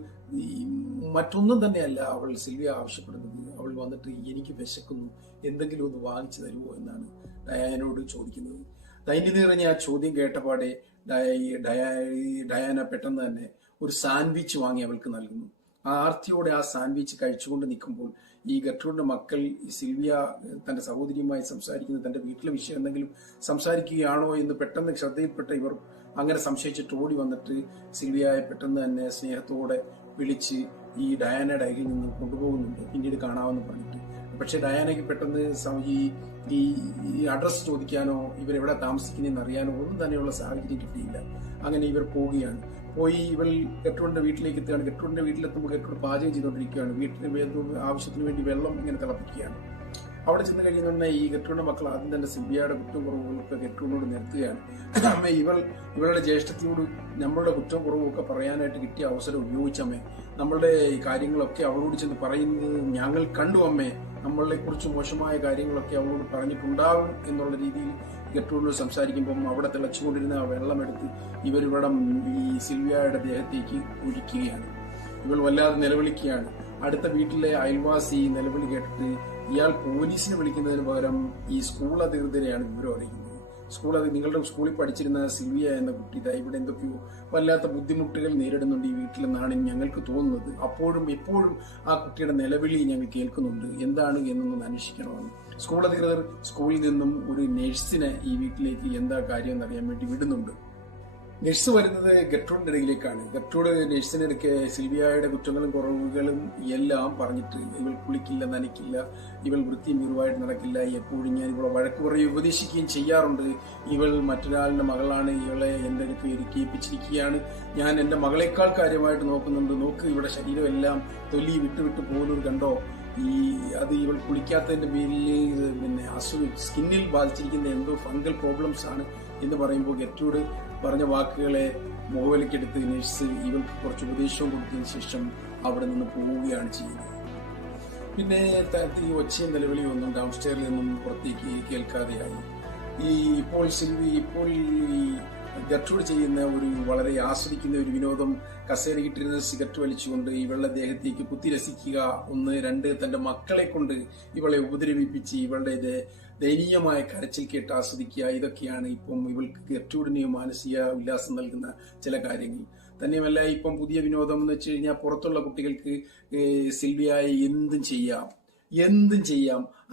മറ്റൊന്നും തന്നെയല്ല സിൽവിയ ആവശ്യപ്പെടുന്നത്. അവൾ വന്നിട്ട് എനിക്ക് വിശക്കുന്നു, എന്തെങ്കിലും ഒന്ന് വാങ്ങിച്ചു തരുമോ എന്നാണ് ഡയാനോട് ചോദിക്കുന്നത്. ദൈന്യം നിറഞ്ഞ ആ ചോദ്യം കേട്ടപാടെ ഡയാന പെട്ടെന്ന് തന്നെ ഒരു സാൻഡ്വിച്ച് വാങ്ങി അവൾക്ക് നൽകുന്നു. ആ ആർത്തിയോടെ ആ സാൻഡ്വിച്ച് കഴിച്ചുകൊണ്ട് നിൽക്കുമ്പോൾ ഈ ഗർട്രൂഡിന്റെ മക്കൾ സിൽവിയ തന്റെ സഹോദരിയുമായി സംസാരിക്കുന്നത് തന്റെ വീട്ടിലെ വിഷയം എന്തെങ്കിലും സംസാരിക്കുകയാണോ എന്ന് പെട്ടെന്ന് ശ്രദ്ധയിൽപ്പെട്ട ഇവർ അങ്ങനെ സംശയിച്ചിട്ട് ഓടി വന്നിട്ട് സിൽവിയയെ പെട്ടെന്ന് തന്നെ സ്നേഹത്തോടെ വിളിച്ച് ഈ ഡയാനയുടെ അരികിൽ നിന്ന് കൊണ്ടുപോകുന്നുണ്ട്, പിന്നീട് കാണാമെന്ന് പറഞ്ഞിട്ട്. പക്ഷെ ഡയാനയ്ക്ക് പെട്ടെന്ന് ഈ അഡ്രസ് ചോദിക്കാനോ ഇവരെവിടെ താമസിക്കുന്നതെന്ന് അറിയാനോ ഒന്നും തന്നെയുള്ള സാഹചര്യം കിട്ടിയില്ല. അങ്ങനെ ഇവർ പോയി ഇവൾ ഗർട്രൂഡിന്റെ വീട്ടിലേക്ക് എത്തുകയാണ്. ഗർട്രൂഡിന്റെ വീട്ടിലെത്തുമ്പോൾ ഗർട്രൂഡ് പാചകം ചെയ്തുകൊണ്ടിരിക്കുകയാണ്. വീട്ടിന് ആവശ്യത്തിന് വേണ്ടി വെള്ളം ഇങ്ങനെ തിളപ്പിക്കുകയാണ്. അവിടെ ചെന്ന് കഴിയുന്ന ഈ ഗർട്രൂഡിന്റെ മക്കൾ ആദ്യം തന്നെ സിൽവിയയുടെ കുറ്റം കുറവുകളൊക്കെ ഗർട്രൂഡിനോട് നിരത്തുകയാണ്. അമ്മ ഇവളുടെ ജ്യേഷ്ഠത്തിനോട് നമ്മളുടെ കുറ്റം കുറവൊക്കെ പറയാനായിട്ട് കിട്ടിയ അവസരം ഉപയോഗിച്ചമ്മേ, നമ്മളുടെ ഈ കാര്യങ്ങളൊക്കെ അവളോട് ചെന്ന് പറയുന്നത് ഞങ്ങൾ കണ്ടു അമ്മേ, നമ്മളെ കുറിച്ച് മോശമായ കാര്യങ്ങളൊക്കെ അവളോട് പറഞ്ഞിട്ടുണ്ടാകും എന്നുള്ള രീതിയിൽ ഗർട്രൂഡിനോട് സംസാരിക്കുമ്പം അവിടെ തിളച്ചുകൊണ്ടിരുന്ന ആ വെള്ളമെടുത്ത് ഇവരിവിടെ ഈ സിൽവിയയുടെ ദേഹത്തേക്ക് ഒഴിക്കുകയാണ്. ഇവൾ വല്ലാതെ നിലവിളിക്കുകയാണ്. അടുത്ത വീട്ടിലെ അയൽവാസി നിലവിളി കേട്ടിട്ട് ഇയാൾ പോലീസിനെ വിളിക്കുന്നതിന് പകരം ഈ സ്കൂൾ അധികൃതരെയാണ് വിവരം അറിയിക്കുന്നത്. നിങ്ങളുടെ സ്കൂളിൽ പഠിച്ചിരുന്ന സിൽവിയ എന്ന കുട്ടി ഇവിടെ എന്തൊക്കെയോ വല്ലാത്ത ബുദ്ധിമുട്ടുകൾ നേരിടുന്നുണ്ട് ഈ വീട്ടിലെന്നാണ് ഞങ്ങൾക്ക് തോന്നുന്നത്. അപ്പോഴും എപ്പോഴും ആ കുട്ടിയുടെ നിലവിളി ഞങ്ങൾ കേൾക്കുന്നുണ്ട്, എന്താണ് എന്നൊന്ന് അന്വേഷിക്കണമെന്ന്. സ്കൂൾ അധികൃതർ സ്കൂളിൽ നിന്നും ഒരു നഴ്സിനെ ഈ വീട്ടിലേക്ക് എന്താ കാര്യം എന്നറിയാൻ വേണ്ടി വിടുന്നുണ്ട്. നഴ്സ് വരുന്നത് ഗർട്രൂഡിന്റെ ഇടയിലേക്കാണ്. ഗർട്രൂഡ് നഴ്സിനെടുക്കെ സിൽവിയയുടെ കുറ്റങ്ങളും കുറവുകളും എല്ലാം പറഞ്ഞിട്ട് ഇവൾ കുളിക്കില്ല, നനയ്ക്കില്ല, ഇവൾ വൃത്തിയും വീറുമായിട്ട് നടക്കില്ല, എപ്പോഴും ഞാൻ ഇവളെ വഴക്ക് പറയുകയും ഉപദേശിക്കുകയും ചെയ്യാറുണ്ട്. ഇവൾ മറ്റൊരാളുടെ മകളാണ്, ഇവളെ എന്റെ അടുത്ത് ഇരിക്കിപ്പിച്ചിരിക്കുകയാണ്, ഞാൻ എന്റെ മകളെക്കാൾ കാര്യമായിട്ട് നോക്കുന്നുണ്ട്, നോക്ക് ഇവിടെ ശരീരം എല്ലാം തൊലി വിട്ടുവിട്ട് പോകുന്നത് കണ്ടോ, അത് ഇവൾ കുളിക്കാത്തതിന്റെ പേരിൽ സ്കിന്നിൽ ബാധിച്ചിരിക്കുന്ന എന്തോ ഫംഗൽ പ്രോബ്ലംസ് ആണ് എന്ന് പറയുമ്പോൾ ഗർട്രൂഡ് പറഞ്ഞ വാക്കുകളെ മുഖവിലക്കെടുത്ത് നഴ്സ് ഇവൾക്ക് കുറച്ച് ഉപദേശവും കൊടുത്തതിന് ശേഷം അവിടെ നിന്ന് പോവുകയാണ് ചെയ്യുന്നത്. പിന്നെ ഈ ഒച്ചയും നിലവിളിയും ഒന്നും ഡൗൺ സ്റ്റെയറിൽ നിന്നും പുറത്തേക്ക് കേൾക്കാതെയായി. ഇപ്പോൾ ഗർട്രൂഡ് ചെയ്യുന്ന ഒരു വളരെ ആസ്വദിക്കുന്ന ഒരു വിനോദം കസേരയിട്ടിരുന്ന സിഗരറ്റ് വലിച്ചുകൊണ്ട് ഇവളുടെ ദേഹത്തേക്ക് കുത്തിരസിക്കുക, 1, 2 തന്റെ മക്കളെ കൊണ്ട് ഇവളെ ഉപദ്രവിപ്പിച്ച് ഇവളുടെ ദയനീയമായ കരച്ചിൽ കേട്ട് ആസ്വദിക്കുക. ഇതൊക്കെയാണ് ഇപ്പം ഇവൾക്ക് ഗർട്രൂഡിന് മാനസിക ഉല്ലാസം നൽകുന്ന ചില കാര്യങ്ങൾ. തന്നെയുമല്ല ഇപ്പം പുതിയ വിനോദം എന്ന് വെച്ച് കഴിഞ്ഞാൽ പുറത്തുള്ള കുട്ടികൾക്ക് സിൽവിയയെ എന്തും ചെയ്യാം.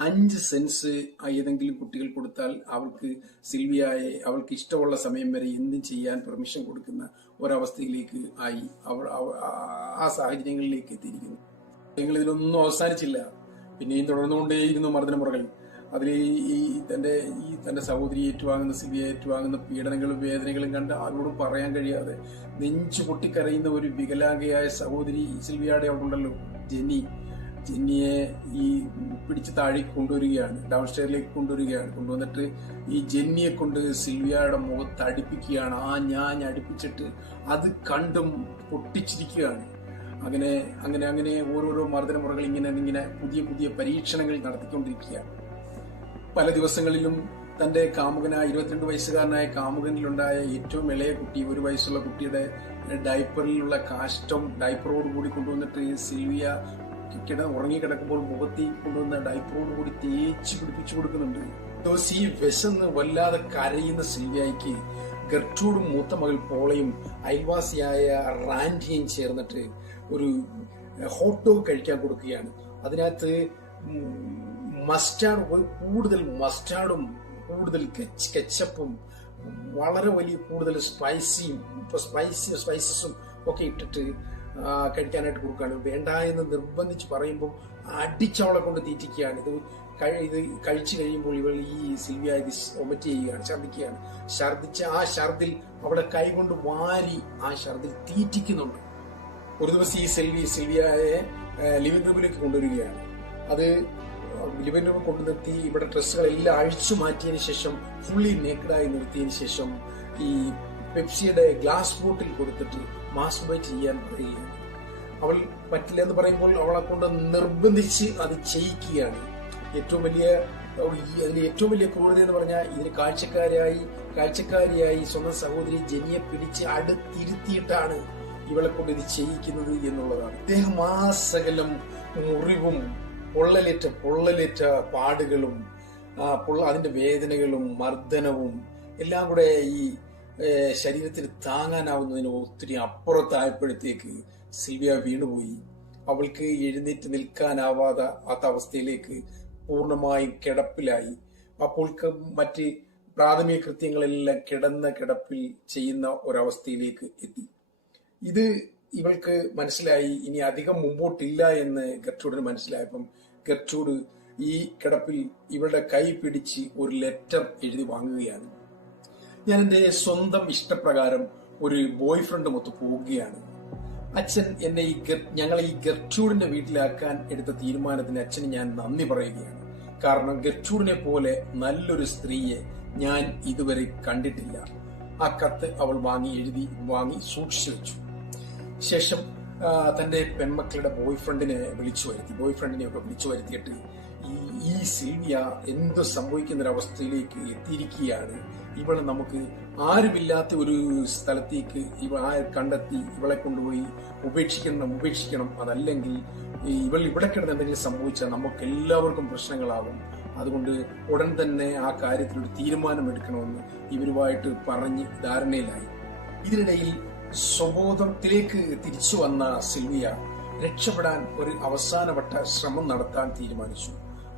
5 സെൻസ് ഏതെങ്കിലും കുട്ടികൾ കൊടുത്താൽ അവൾക്ക് ഇഷ്ടമുള്ള സമയം വരെ എന്തും ചെയ്യാൻ പെർമിഷൻ കൊടുക്കുന്ന ഒരവസ്ഥയിലേക്ക് ആ സാഹചര്യങ്ങളിലേക്ക് എത്തിയിരിക്കുന്നു. ഇതിലൊന്നും അവസാനിച്ചില്ല, പിന്നെയും തുടർന്നുകൊണ്ടേയിരുന്നു മർദ്ദനമുറകൾ. അതിൽ തന്റെ സഹോദരി സിൽവിയ ഏറ്റുവാങ്ങുന്ന പീഡനങ്ങളും വേദനകളും കണ്ട് ആരോടും പറയാൻ കഴിയാതെ നെഞ്ചു പൊട്ടിക്കരയുന്ന ഒരു വികലാംഗയായ സഹോദരി സിൽവിയയുടെ അവിടെ ഉണ്ടല്ലോ, ജെന്നിയെ പിടിച്ച് താഴേക്ക് കൊണ്ടുവരികയാണ്, ഡൗൺ സ്റ്റെയറിലേക്ക് കൊണ്ടുവന്നിട്ട് ഈ ജെന്നിയെ കൊണ്ട് സിൽവിയയുടെ മുഖത്ത് അടുപ്പിക്കുകയാണ്. ഞാൻ അടുപ്പിച്ചിട്ട് അത് കണ്ടും പൊട്ടിച്ചിരിക്കുകയാണ്. അങ്ങനെ ഓരോരോ മർദ്ദനമുറകൾ ഇങ്ങനെ പുതിയ പരീക്ഷണങ്ങൾ നടത്തിക്കൊണ്ടിരിക്കുകയാണ്. പല ദിവസങ്ങളിലും തന്റെ 22 വയസ്സുകാരനായ കാമുകനിലുണ്ടായ ഏറ്റവും ഇളയ കുട്ടി, 1 വയസ്സുള്ള കുട്ടിയുടെ ഡയപ്പറിലുള്ള കാഷ്ടം ഡയപ്പറോട് കൂടി കൊണ്ടുവന്നിട്ട് സിൽവിയ ഉറങ്ങിക്കിടക്കുമ്പോൾ മുഖത്തേക്ക് കൊണ്ടുവന്ന ഡയപ്പറോട് കൂടി തേച്ച് പിടിപ്പിച്ചു കൊടുക്കുന്നുണ്ട്. ദിവസം ഈ വിശന്ന് വല്ലാതെ കരയുന്ന സിൽവിയയ്ക്ക് ഗർട്രൂഡും മൂത്ത മകൾ പോളയും അയൽവാസിയായ റാൻഡിയും ചേർന്നിട്ട് ഒരു ഹോട്ട് ഡോഗ് കഴിക്കാൻ കൊടുക്കുകയാണ്. അതിനകത്ത് മസ്റ്റാർഡ്, കൂടുതൽ മസ്റ്റാർഡും കൂടുതൽ കെച്ചപ്പും വളരെ വലിയ കൂടുതൽ സ്പൈസസും ഒക്കെ ഇട്ടിട്ട് കഴിക്കാനായിട്ട് കൊടുക്കുകയാണ്. വേണ്ട എന്ന് നിർബന്ധിച്ച് പറയുമ്പോൾ അടിച്ചവളെ കൊണ്ട് തീറ്റിക്കുകയാണ്. ഇത് കഴിച്ചു കഴിയുമ്പോൾ ഇവൾ ഈ സിൽവിയ ഇത് ഒമറ്റ് ചെയ്യുകയാണ്, ഛർദിക്കുകയാണ്. ഛർദിച്ച ആ ഛർദിൽ അവളെ കൈകൊണ്ട് വാരി ആ ഛർദിൽ തീറ്റിക്കുന്നുണ്ട്. ഒരു ദിവസം ഈ സിൽവിയയെ ലിവിംഗ് റൂമിലേക്ക് കൊണ്ടുവരികയാണ്. അത് ലിവിംഗ് റൂമിൽ കൊണ്ടു നിർത്തി ഇവിടെ ഡ്രസ്സുകളെല്ലാം അഴിച്ചു മാറ്റിയതിനു ശേഷം ഫുള്ളി നേക്കഡായി നിർത്തിയതിനു ശേഷം ഈ പെപ്സിയുടെ ഗ്ലാസ് ബോട്ടിൽ കൊടുത്തിട്ട് മാസ്റ്റുർബേറ്റ് ചെയ്യാൻ പറയുകയാണ്. അവൾ പറ്റില്ല എന്ന് പറയുമ്പോൾ അവളെ കൊണ്ട് നിർബന്ധിച്ച് അത് ചെയ്യിക്കുകയാണ്. ഏറ്റവും വലിയ ക്രൂരത എന്ന് പറഞ്ഞാൽ ഇതിന് കാഴ്ചക്കാരിയായി സ്വന്തം സഹോദരി ജെനിയെ പിടിച്ച് അടുത്തിരുത്തിയിട്ടാണ് ഇവളെ കൊണ്ട് ഇത് ചെയ്യിക്കുന്നത് എന്നുള്ളതാണ്. ഇദ്ദേഹം ആ സകലം മുറിവും പൊള്ളലേറ്റ പാടുകളും അതിന്റെ വേദനകളും മർദ്ദനവും എല്ലാം കൂടെ ഈ ശരീരത്തിന് താങ്ങാനാവുന്നതിന് ഒത്തിരി അപ്പുറത്തായപ്പോഴത്തേക്ക് സിൽവിയ വീണുപോയി. അവൾക്ക് എഴുന്നേറ്റ് നിൽക്കാനാവാത്ത അവസ്ഥയിലേക്ക് പൂർണ്ണമായും കിടപ്പിലായി. അപ്പോൾ മറ്റ് പ്രാഥമിക കൃത്യങ്ങളെല്ലാം കിടന്ന കിടപ്പിൽ ചെയ്യുന്ന ഒരവസ്ഥയിലേക്ക് എത്തി. ഇത് ഇവൾക്ക് മനസ്സിലായി. ഇനി അധികം മുമ്പോട്ടില്ല എന്ന് ഗർട്രൂഡിന് മനസ്സിലായപ്പം ഗർട്രൂഡ് ഈ കിടപ്പിൽ ഇവളുടെ കൈ പിടിച്ച് ഒരു ലെറ്റർ എഴുതി വാങ്ങുകയാണ്. ഞാൻ എന്റെ സ്വന്തം ഇഷ്ടപ്രകാരം ഒരു ബോയ് ഫ്രണ്ടുമൊത്ത് പോവുകയാണ്. അച്ഛൻ എന്നെ ഞങ്ങളെ ഈ ഗർട്രൂഡിന്റെ വീട്ടിലാക്കാൻ എടുത്ത തീരുമാനത്തിന് അച്ഛന് ഞാൻ നന്ദി പറയുകയാണ്. കാരണം ഗർട്രൂഡിനെ പോലെ നല്ലൊരു സ്ത്രീയെ ഞാൻ ഇതുവരെ കണ്ടിട്ടില്ല. ആ കത്ത് അവൾ വാങ്ങി സൂക്ഷിച്ചു വെച്ചു. ശേഷം തന്റെ പെൺമക്കളുടെ ബോയ്ഫ്രണ്ടിനെയൊക്കെ വിളിച്ചു വരുത്തിയിട്ട് ഈ സിൽവിയ എന്ത് സംഭവിക്കുന്നൊരവസ്ഥയിലേക്ക് എത്തിയിരിക്കുകയാണ്. ഇവളെ നമുക്ക് ആരുമില്ലാത്ത ഒരു സ്ഥലത്തേക്ക് കണ്ടെത്തി ഇവളെ കൊണ്ടുപോയി ഉപേക്ഷിക്കണം. അതല്ലെങ്കിൽ ഇവൾ ഇവിടെ കിടന്ന് എന്തെങ്കിലും സംഭവിച്ചാൽ നമുക്ക് എല്ലാവർക്കും പ്രശ്നങ്ങളാകും. അതുകൊണ്ട് ഉടൻ തന്നെ ആ കാര്യത്തിൽ ഒരു തീരുമാനമെടുക്കണമെന്ന് ഇവരുമായിട്ട് പറഞ്ഞ് ധാരണയിലായി. ഇതിനിടയിൽ സ്വബോധത്തിലേക്ക് തിരിച്ചു വന്ന സിൽവിയ രക്ഷപ്പെടാൻ ഒരു അവസാനവട്ട ശ്രമം നടത്താൻ തീരുമാനിച്ചു.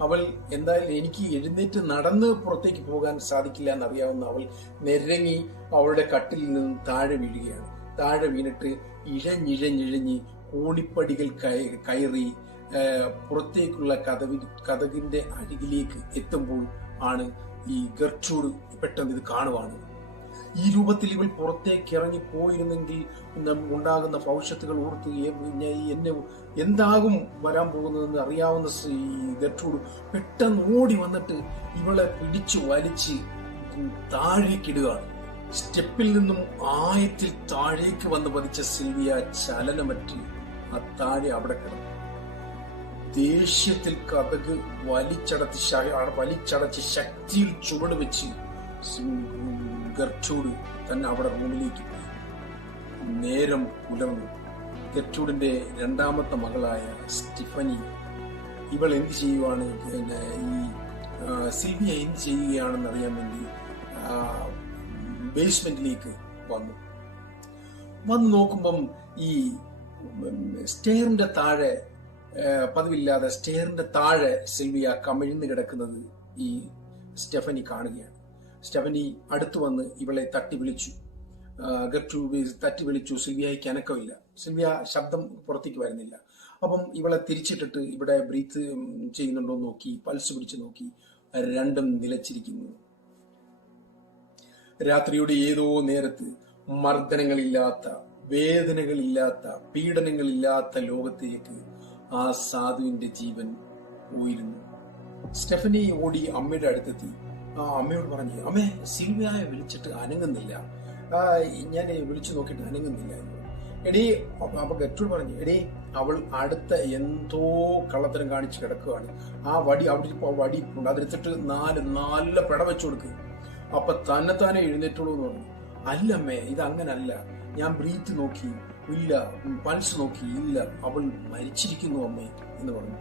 അവൾ എന്തായാലും എനിക്ക് എഴുന്നേറ്റ് നടന്ന് പുറത്തേക്ക് പോകാൻ സാധിക്കില്ല എന്നറിയാവുന്ന അവൾ നിരങ്ങി അവളുടെ കട്ടിൽ നിന്നും താഴെ വീഴുകയാണ്. താഴെ വീണിട്ട് ഇഴഞ്ഞിഴഞ്ഞിഴഞ്ഞ് കോണിപ്പടികൾ കയറി പുറത്തേക്കുള്ള കതകിന്റെ അരികിലേക്ക് എത്തുമ്പോൾ ആണ് ഈ ഗർട്രൂഡ് പെട്ടെന്ന് ഇത് കാണുവാണ്. ഈ രൂപത്തിൽ ഇവൾ പുറത്തേക്ക് ഇറങ്ങി പോയിരുന്നെങ്കിൽ ഉണ്ടാകുന്ന ഭവിഷ്യത്തുകൾ ഓർത്ത് എന്നെ എന്താകും വരാൻ പോകുന്നതെന്ന് അറിയാവുന്ന ഗർട്രൂഡ് പെട്ടെന്ന് ഓടി വന്നിട്ട് ഇവളെ പിടിച്ചു വലിച്ച് താഴേക്കിടുകയാണ്. സ്റ്റെപ്പിൽ നിന്നും ആയത്തിൽ താഴേക്ക് വന്ന് പതിച്ച സിൽവിയ ചലനമറ്റ് ആ താഴെ അവിടെ കിടന്നു. ദേഷ്യത്തിൽ കതക് വലിച്ചടച്ച് ശക്തിയിൽ ചുവട് വെച്ച് ഗർട്രൂഡ് തന്നെ അവിടെ റൂമിലേക്ക് പോയി. നേരം പുലർന്നു. ഗർട്രൂഡിന്റെ രണ്ടാമത്തെ മകളായ സ്റ്റെഫനി ഇവൾ എന്ത് ചെയ്യുവാണ്, ഈ സിൽവിയ എന്ത് ചെയ്യുകയാണെന്ന് അറിയാൻ വേണ്ടി ബേസ്മെന്റിലേക്ക് വന്നു നോക്കുമ്പം ഈ സ്റ്റെയറിന്റെ താഴെ പതിവില്ലാതെ സ്റ്റെയറിന്റെ താഴെ സിൽവിയ കമിഴ്ന്നു കിടക്കുന്നത് ഈ സ്റ്റെഫനി കാണുകയാണ്. സ്റ്റെഫനി അടുത്തു വന്ന് ഇവളെ തട്ടി വിളിച്ചു. ഗർട്രൂഡ് തട്ടി വിളിച്ചു. സിൽവിയയ്ക്ക് അനക്കമില്ല. സിൽവിയ ശബ്ദം പുറത്തേക്ക് വരുന്നില്ല. അപ്പം ഇവളെ തിരിച്ചിട്ടിട്ട് ഇവിടെ ബ്രീത്ത് ചെയ്യുന്നുണ്ടോ നോക്കി, പൾസ് പിടിച്ചു നോക്കി. രണ്ടും നിലച്ചിരിക്കുന്നു. രാത്രിയുടെ ഏതോ നേരത്ത് മർദ്ദനങ്ങളില്ലാത്ത, വേദനകളില്ലാത്ത, പീഡനങ്ങളില്ലാത്ത ലോകത്തേക്ക് ആ സാധുവിന്റെ ജീവൻ പോയിരുന്നു. സ്റ്റെഫനി ഓടി അമ്മയുടെ അടുത്തെത്തി. അമ്മയോട് പറഞ്ഞു, അമ്മേ സിൽവിയയെ വിളിച്ചിട്ട് അനങ്ങുന്നില്ല, ഞാൻ വിളിച്ചു നോക്കിയിട്ട് അനങ്ങുന്നില്ല. എടീ, അപ്പൊ ഗർട്രൂഡ് പറഞ്ഞു, എടീ അവൾ അടുത്ത എന്തോ കള്ളത്തരം കാണിച്ച് കിടക്കുകയാണ്. ആ വടി ഉണ്ട്, അതെടുത്തിട്ട് നല്ല പെട വെച്ചു കൊടുക്കുക. അപ്പൊ തന്നെ എഴുന്നേറ്റുള്ളൂ എന്ന് പറഞ്ഞു. അല്ലമ്മേ, ഇത് അങ്ങനല്ല, ഞാൻ ബ്രീത്ത് നോക്കി ഇല്ല, പൾസ് നോക്കി ഇല്ല, അവൾ മരിച്ചിരിക്കുന്നു അമ്മേ എന്ന് പറഞ്ഞു.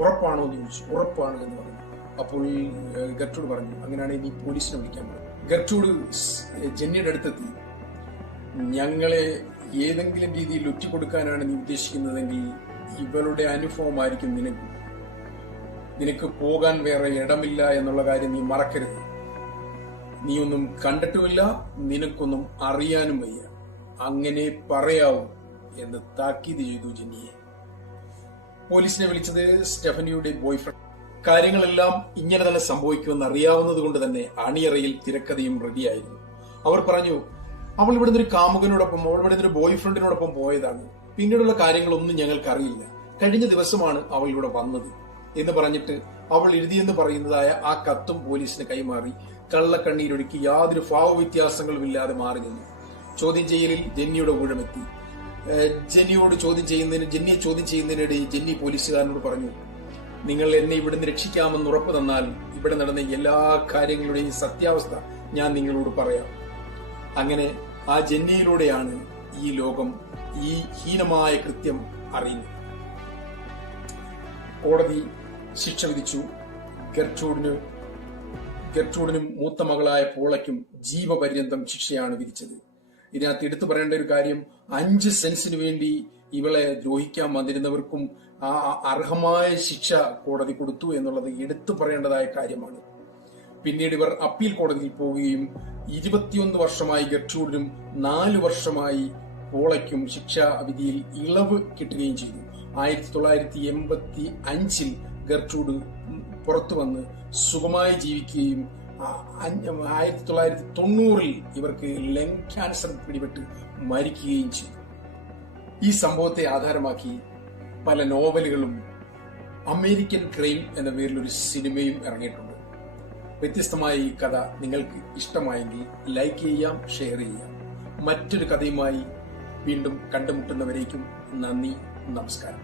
ഉറപ്പാണോ എന്ന് ചോദിച്ചു. ഉറപ്പാണ് എന്ന് പറഞ്ഞു. അപ്പോൾ ഗർട്രൂഡ് പറഞ്ഞു, അങ്ങനെയാണെങ്കിൽ നീ പോലീസിനെ വിളിക്കാൻ പറഞ്ഞു. ഗർട്രൂഡ് ജെന്നിയുടെ അടുത്തെത്തി, ഞങ്ങളെ ഏതെങ്കിലും രീതിയിൽ ഒറ്റുകൊടുക്കാനാണ് നീ ഉദ്ദേശിക്കുന്നതെങ്കിൽ ഇവളുടെ അനുഭവമായിരിക്കും നിനക്ക് പോകാൻ വേറെ ഇടമില്ല എന്നുള്ള കാര്യം നീ മറക്കരുത്. നീ ഒന്നും കണ്ടിട്ടുമില്ല, നിനക്കൊന്നും അറിയാനും വയ്യ, അങ്ങനെ പറയാവൂ എന്ന് താക്കീത് ചെയ്തു ജെന്നിയെ. പോലീസിനെ വിളിച്ചത് സ്റ്റെഫനിയുടെ ബോയ്ഫ്രണ്ട്. കാര്യങ്ങളെല്ലാം ഇങ്ങനെ തന്നെ സംഭവിക്കുമെന്ന് അറിയാവുന്നത് കൊണ്ട് തന്നെ അണിയറയിൽ തിരക്കഥയും റെഡിയായിരുന്നു. അവർ പറഞ്ഞു, അവൾ ഇവിടുന്ന് ഒരു കാമുകനോടൊപ്പം, അവൾ ഇവിടുന്ന് ഒരു ബോയ്ഫ്രണ്ടിനോടൊപ്പം പോയതാണ്, പിന്നീടുള്ള കാര്യങ്ങളൊന്നും ഞങ്ങൾക്ക് അറിയില്ല, കഴിഞ്ഞ ദിവസമാണ് അവൾ ഇവിടെ വന്നത് എന്ന് പറഞ്ഞിട്ട് അവൾ എഴുതിയെന്ന് പറയുന്നതായ ആ കത്തും പോലീസിന് കൈമാറി കള്ളക്കണ്ണീരൊഴുക്കി യാതൊരു ഭാവവ്യത്യാസങ്ങളുമില്ലാതെ മാറി നിന്നു. ചോദ്യം ചെയ്യലിൽ ജെന്നിയുടെ ഊഴമെത്തി. ജെന്നിയെ ചോദ്യം ചെയ്യുന്നതിനിടെ ജെന്നി പോലീസുകാരനോട് പറഞ്ഞു, നിങ്ങൾ എന്നെ ഇവിടുന്ന് രക്ഷിക്കാമെന്ന് ഉറപ്പ് തന്നാൽ ഇവിടെ നടന്ന എല്ലാ കാര്യങ്ങളുടെയും സത്യാവസ്ഥ ഞാൻ നിങ്ങളോട് പറയാം. അങ്ങനെ ആ ജെന്നിയിലൂടെയാണ് ഈ ലോകം ഈ ഹീനമായ കൃത്യം അറിയുന്നത്. കോടതി ശിക്ഷ വിധിച്ചു. ഗർട്രൂഡിനും മൂത്ത മകളായ പോളയ്ക്കും ജീവപര്യന്തം ശിക്ഷയാണ് വിധിച്ചത്. ഇതിനകത്ത് എടുത്തു പറയേണ്ട ഒരു കാര്യം, 5 സെന്റ്സിന് വേണ്ടി ഇവളെ ദ്രോഹിക്കാൻ വന്നിരുന്നവർക്കും ആ അർഹമായ ശിക്ഷ കോടതി കൊടുത്തു എന്നുള്ളത് എടുത്തു പറയേണ്ടതായ കാര്യമാണ്. പിന്നീട് ഇവർ അപ്പീൽ കോടതിയിൽ പോവുകയും 21 വർഷമായി ഗർട്രൂഡിനും 4 വർഷമായി പോളയ്ക്കും ശിക്ഷാ വിധിയിൽ ഇളവ് കിട്ടുകയും ചെയ്തു. 1985 ഗർട്രൂഡ് പുറത്തു വന്ന് സുഖമായി ജീവിക്കുകയും 1990 ഇവർക്ക് ലങ് ക്യാൻസർ പിടിപെട്ട് മരിക്കുകയും ചെയ്തു. ഈ സംഭവത്തെ ആധാരമാക്കി പല നോവലുകളും അമേരിക്കൻ ക്രൈം എന്ന പേരിൽ ഒരു സിനിമയും ഇറങ്ങിയിട്ടുണ്ട്. വ്യത്യസ്തമായ ഈ കഥ നിങ്ങൾക്ക് ഇഷ്ടമായെങ്കിൽ ലൈക്ക് ചെയ്യാം, ഷെയർ ചെയ്യാം. മറ്റൊരു കഥയുമായി വീണ്ടും കണ്ടുമുട്ടുന്നവരേക്കും നന്ദി, നമസ്കാരം.